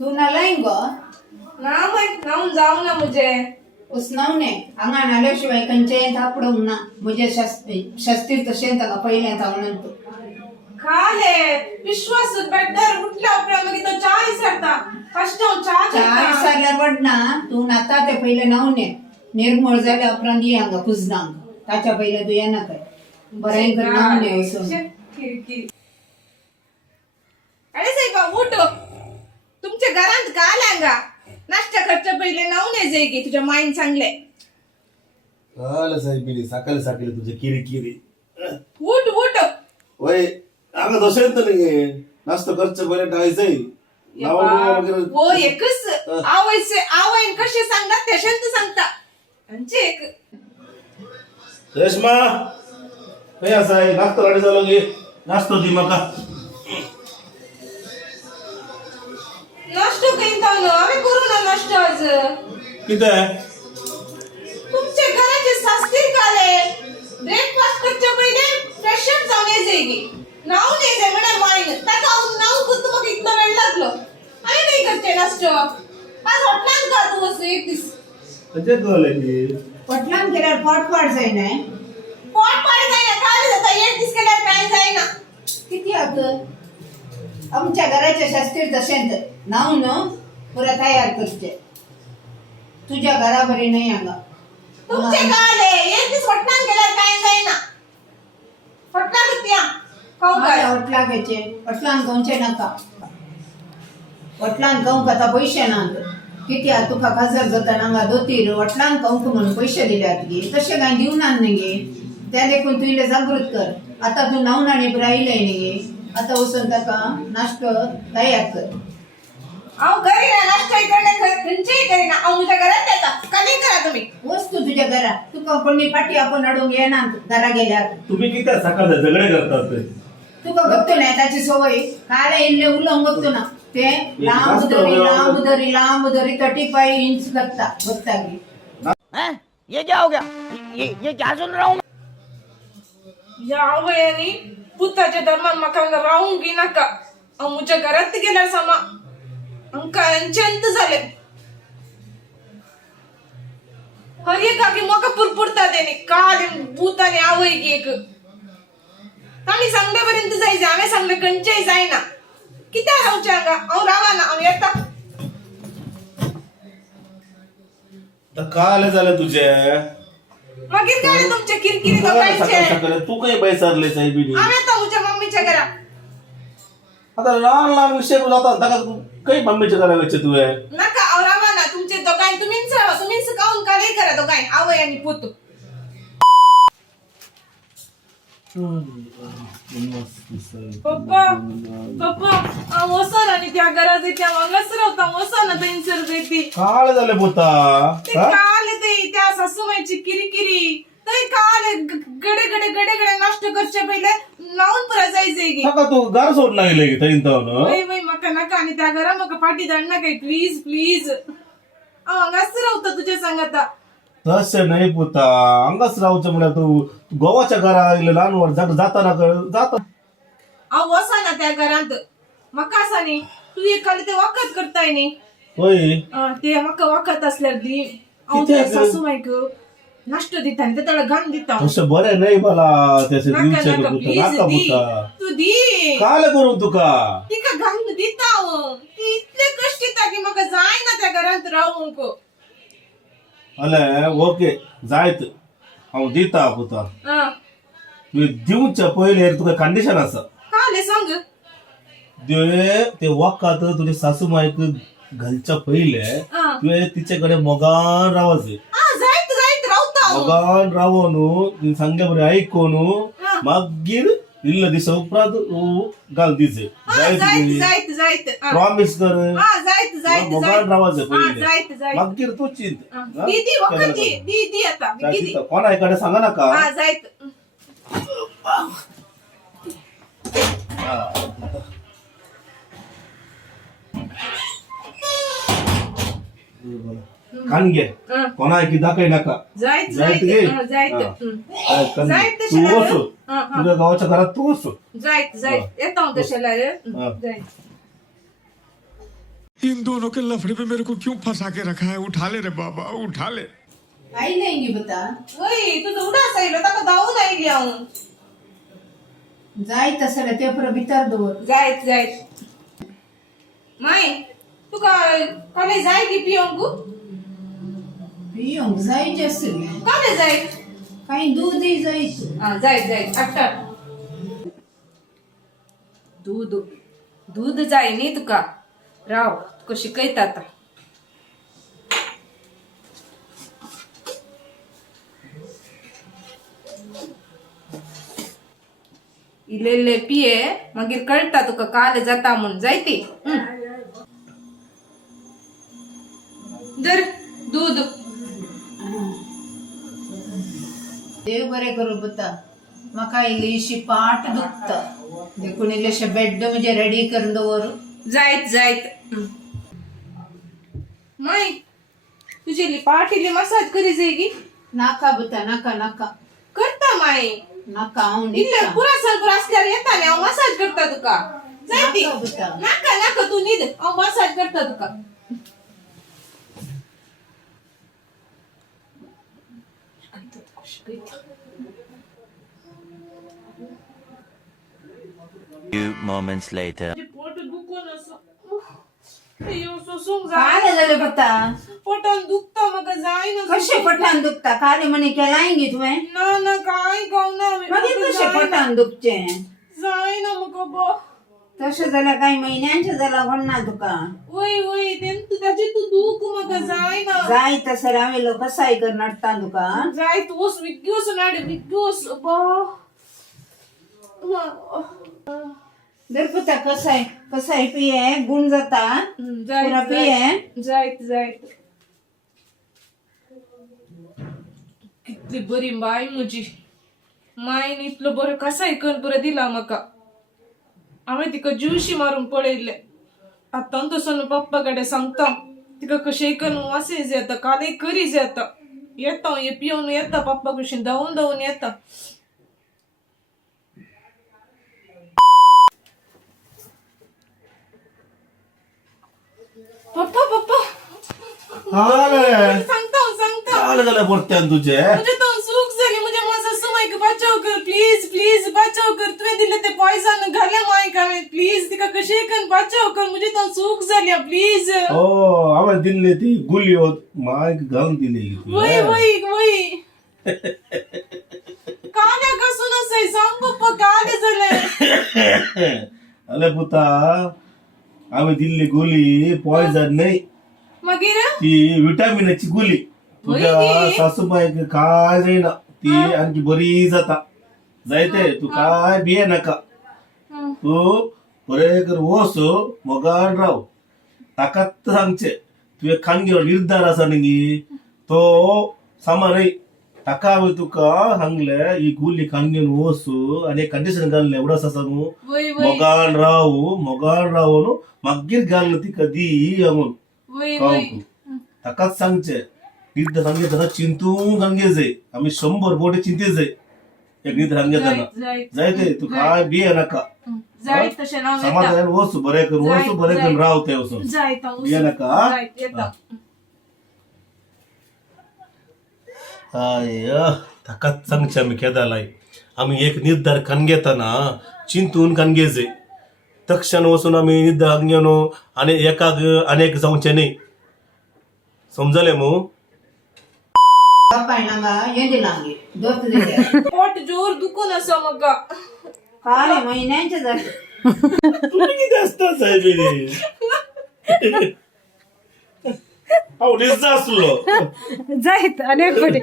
तू ना लाईन गो ना माहित नाऊन जाऊ ना मुझे उस नावने अंगण आल्याशिवाय कंचे थापडून ना मुझे शस्तीर तसे का पहिल्यांदा म्हणतो खाले विश्वास बेटर उठला उपरा मग तो चाय सरता फर्स्ट चाय चाय सरला पडना तू नाता ते पहिले नावने निर्मळ झाले उपरांत ये अंग कुजदांग त्याच्या पहिले तू येना काय बरं कर नावने असं अरे साहेब उठो तुमच्या घरात का आलांगा नाश्ता खर्च पहिले नावने जाई की तुझ्या माइंड चांगले काल साहेब सकाळी सकाळी तुझे किरी किरी उठ उठ वय आगा दोषेंत नाही नाश्ता खर्च पहिले टाळायचंय वो एकच आवायचे आवायन कसे सांगतात त्याशंत सांगता म्हणजे एक रेश्मा काय असा आहे नाश्ता रेडी झाला गे नाश्ता दी मका नाश्ता काही ताव ना आम्ही करू ना नाश्ता आज किती आहे तुमच्या घराचे सास्तीर काले ब्रेकफास्ट करच्या पहिले फ्रेशर जाऊन येजेगी नाव नाही जाय म्हणा माईन त्याचा नाव कुतू मग इतका वेळ लागलो आम्ही नाही करते नाश्ता आज हॉटलान का तू असं एकतीस म्हणजे कळले पटलान केल्यावर पोट पाड जाई नाही पोट पाड जाय ना काय जाता एकतीस केल्यावर काय जाय ना किती आग आमच्या घराच्या शस्तीर तसेंत नाव न पुरा तयार करते तुझ्या घराभरी नाही अंग तुमचे काले एकतीस हॉटलान केल्यावर काय जाय ना हॉटला कित्या खाऊ काय वटला घ्यायचे वटलान कोणचे नका वटलान काऊक आता पैसे ना किती तुका खासर जाता नांगा दोतीर वटलान काऊक म्हणून पैसे दिल्यात गे तसे काय दिवनान गे त्या देखून तू इले जागृत कर आता तू नावनाने राहिलंय गे आता वसून ताका नाश्तो तयार कर आव घरी ना नाश्ता करणे खंचही करीना आव तुझ्या घरात त्याचा कधी करा तुम्ही वस्तू तुझ्या घरात तुका कोणी पाठी आपण अडून येणार घरा गेल्यावर तुम्ही किती सकाळ झगडे करतात ते तुका बघतो ना त्याची सवय काय इल्ले उलंग बघतो ना ते लांब उधरी 35 इंच बघता की ये क्या हो गया ये क्या सुन रहा हूँ या आवयानी पुताच्या धर्मान मकांना राहून गी नका अहो मुझ्या घरात गेल्या समा अंकांचंत झाले हर एक आगी मका पुरपुरता देणे काल भूताने आवय की एक आम्ही सांगण्यापर्यंत जायचे आम्ही सांगले कंचाई जाय ना किती राहूच्या अंगा अहो रावा ना आम्ही येता तर काल झालं तुझे मग काय तुमच्या किरकिरी दोघांचे तू काही बैसारले साहेबीनी आम्ही आता तुझ्या मम्मीच्या घरात आता लहान लहान विषय जाता काही मम्मीच्या करायचे तू आहे नका अहो रावा ना तुमचे दोघांनी तुम्हीच काऊन का नाही करा दोघांनी आवय आणि पुतू पप्पा पप्पा वसन आणि त्या घरात त्या मगच राहता वसन 300 रुपये ती काळ झाले पोता ते काल ते त्या सासूमाईची किरीकिरी ते काल गडे गडे गडे गडे नाश्त करच्या पहिले लावून पुरा जायचे की तू घर सोडला गेले की तैन तावन वय वय मका नका आणि त्या घरा मका पाठी दांड नका प्लीज प्लीज अंगाच राहता तुझ्या सांगता तसे नाही पुता अंगाच राहूचं म्हणा तू गोवाच्या घरा लहानवर जाताना जाता अहो वसा ना त्या घरात मका असा नाही तू एकाला ते वाकत करताय नाही होय ते मका वाकत असल्यावर दी अहो त्या सासूमाई ग नाश्त देता आणि त्याला घाण देता तसं बरं नाही मला त्याचे नका दिवशी नका प्लीज नाका दी पुता तू दी काल करू तुका ती का घाण देता ती इतले कष्ट येता की मका जाय ना त्या घरात राहू नको अले ओके जायत हांव दिता पुता तू दिवच्या पहिले तुका कंडिशन आसा काले सांग ते वकात तुझे सासूमाईक घालच्या पहिले तुवें तिच्याकडे मोगान रावायचे जायत जायत रावता मोगान रावो न्हू सांगले बरें आयको न्हू मागीर इल्ले दिसा उपरांत घाल दिसे जायत जायत जायत प्रॉमिस कर जायत जायत मोगान रावायचे जायत पहिले जायत मागीर तू चिंत दीदी वखत दी आता दीदी कोणाकडे सांगा नका जायत कान घे कोणा की दाखय नका जायत जायत जायत घे जायत जायत तू असो तुझ्या गावाच्या घरात तू असो जायत जायत येतो तशाला रे जायत इन दोनों के लफड़े पे मेरे को क्यों फंसा के रखा है? उठा ले रे बाबा, उठा ले. आई लेंगी बता वय तुझं उडास आहे ताका धावून आयली हांव. जाय तसं ते पर भितर दोर जायत जायत माय तुका काले जाय की पियोंगू पियोंग जायचे असले काले जाय काही दूधही जायचं हा जायत जायत आट्टा दूध दूध जाय न्ही तुका राव तुका शिकयता आता इलेले पिये मागीर कळटा तुका काल जाता म्हूण जायती जर दूध देव बरे करू बता म्हाका इल्लीशी पाट दुखता देखून इल्लेशे बेड म्हणजे रेडी करून दवर जायत जायत माय तुझी पाठीली मसाज करी जायगी नाका बता नाका नाका करता माय नाका हांव इल्ले निघता. पुरा सगळं असल्यार येता न्ही हांव मसाज करता तुका जायती नाका बता. नाका नाका तू न्हीद हांव मसाज करता तुका Few moments later. पोट दुखून असं अय्यो सोसूंक काय जाय झालं बता पोटान दुखता म्हाका जायना कशे पठाण दुखता काले म्हणे केलाय गे तुवें ना ना काय गावना मागीर कशे पठाण दुखचे जायना म्हाका बो तशें जाल्यार काही महिन्यांचे जाला म्हणना तुका वय वय ताची तू दूख म्हाका जायना जाय तसं हांवें लोक कसाय कर नडटा तुका जाय तूच विग्योस नाडी विग्योस बा जर पुता कसाय पिये गुण जाता पुरा पिये जायत जायत कितली बरी बाय म्हजी मायन इतलो बरो कसाय करून पुरो दिला म्हाका हांवें तिका जुशी मारून पळयल्ले आतां तसो पप्पा कडेन सांगता तिका कशेंय करून वासीज येता कालय करीज येता येता हे पिवन येता पप्पा कशें धांवून धांवून येता पप्पा पप्पा हाय सांगता सांगता काय झालं परत्यान तुझे मुझे तो सूख झाली मुझे माझा समय का बचाव कर प्लीज प्लीज बचाव कर तुझे दिले ते पॉइजन घाले माय का प्लीज तिका कशे कन बचाव कर मुझे तो सूख झाली प्लीज ओ आवाज दिले ती गुली होत माय घालून दिली वही वही वही काले कसून असे सांग पप्पा काले झाले अरे पुता आम्ही दिल्ली गोली पॉइझन नाही मगीर ती विटामिनाची गोली तुझ्या सासूबाईक काय जाईना ती आणखी बरी जाता जायते तू काय बिये नका तू बरे कर वोस मोगान राव ताकात सांगचे तुझे खानगीवर निर्धार असा न्ही तो सामान ताका हांवें तुका सांगले ही गोली खानगीन वोस आनी कंडिशन घालले एवढंच आसा न्हू वही वही मोगान राव न्हू मागीर घाल तिका दी म्हणून वही वही ताकाच सांगचे निर्धार सांगितलं चिंतून सांगे जाय आम्ही 100 बोटे चिंते जाय एक निर्धार सांगितलं जायते तू काय बिये नका जाय तशें नाव समाधान वोस बरे कर राव ते वचून जाय बिये नका येता ताकाच सांगचे आम्ही केदालाय आम्ही एक निर्धार खान घेताना चिंतून खान घेजे तक्षण वचून आम्ही निर्धार घेनो आणि एकाक अनेक जावचे नाही समजले मू पायणांगा हे दिलांगे दोत दिले पोट जोर दुखून असं म्हाका काले महिन्यांचे जाले तुम्ही किती असता साहेब आवडीच असलो जायत अनेक बरे